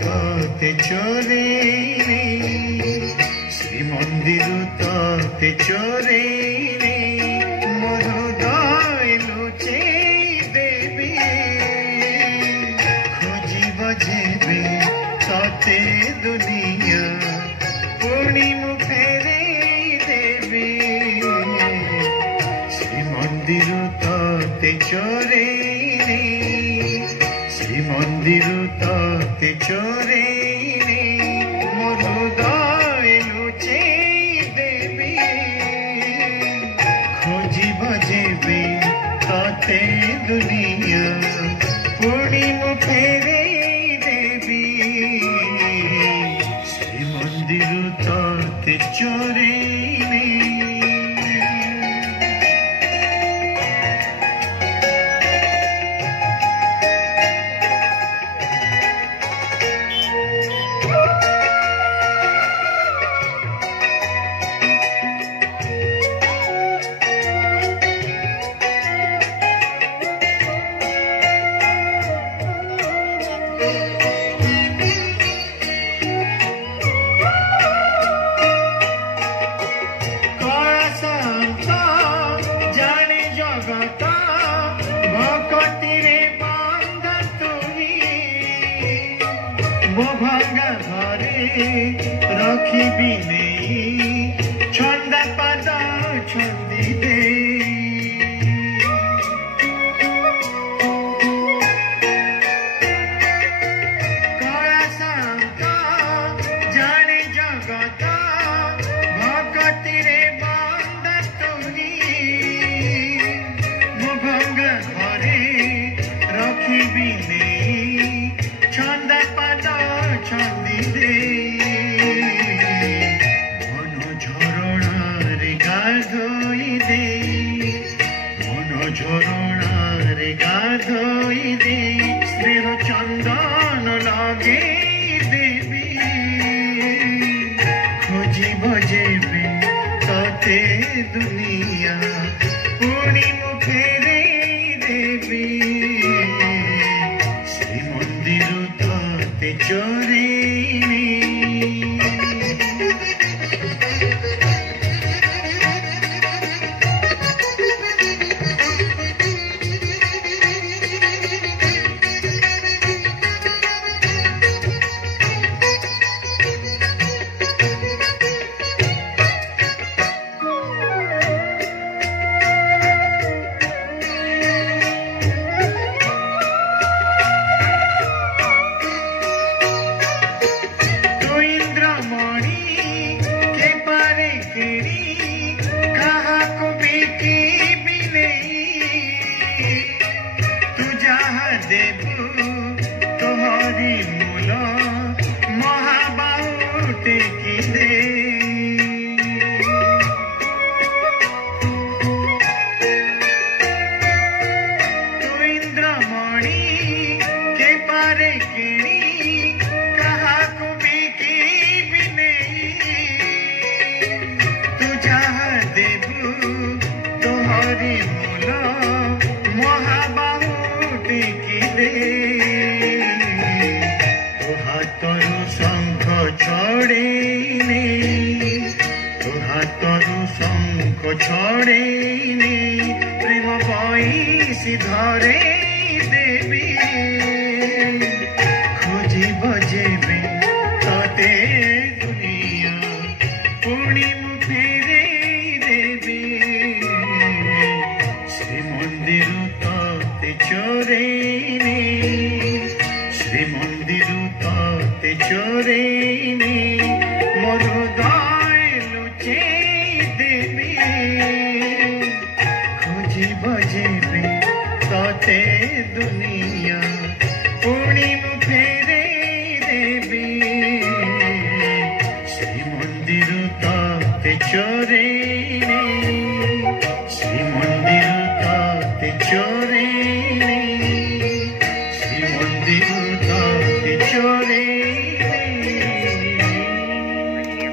তোতে চোরে রে, শ্রীমন্দির তোতে চোরে রে, মোর হৃদয় লুচে দেবী, খোঁজিব যেবে তোতে দুনিয়া, পুনি মুখেরে দেবী, শ্রীমন্দির তোতে চোরে রে, শ্রীমন্দির তোতে চোরে রে, মোর হৃদয় লুচে দেবী, খোঁজিব যেবে তোতে দুনিয়া, পুনি মুখেরে দেবী, শ্রীমন্দির তোতে চোরে রে। ভঙ্গা ঘরে রখিবি নেই, ছন্দা পাদ ছন্দিতে, কলা শান্ত জানে জগত, ভকতিরে বন্ধ তুহি, ভঙ্গা ঘরে রখিবি নেই, ছন্দা পাদ ছন্দিতে, মন ঝরଣାরে গাধোই দে, মন ঝরଣାরে গাধোই দে, স্নেহ চন্দন লগে দেবী, খোঁজিব যেবে তোতে দুনিয়া, পুনি মুখেরে দেবী, শ্রীমন্দির তোতে চোরে রে। দেবু তোহরি মূল মহাবাহু টেকি দে, তু ইন্দ্রমণি কে পারে কিনি, কাহাকু বিকিবি নেই, তু যাহা দেবু তোহরি মূল মহাবাহু টেকি দে, তো হাতরু শঙ্খ ছড়েই নে, তো হাতরু শঙ্খ ছড়েই নে, প্রেম বইসি ধরে দেবী, খোঁজিব যেবে তোতে দুনিয়া, পুনি মুখেরে দেবী, শ্রীমন্দির তোতে চোরে রে, শ্রীমন্দির তোতে চোরে রে, মোর হৃদয় লুচে দেবী, খোঁজিব যেবে তোতে দুনিয়া, পুনি মুখেরে দেবী, শ্রীমন্দির তোতে চোরে রে, শ্রীমন্দির তোতে চোরে রে, শ্রীমন্দির তোতে চোরে।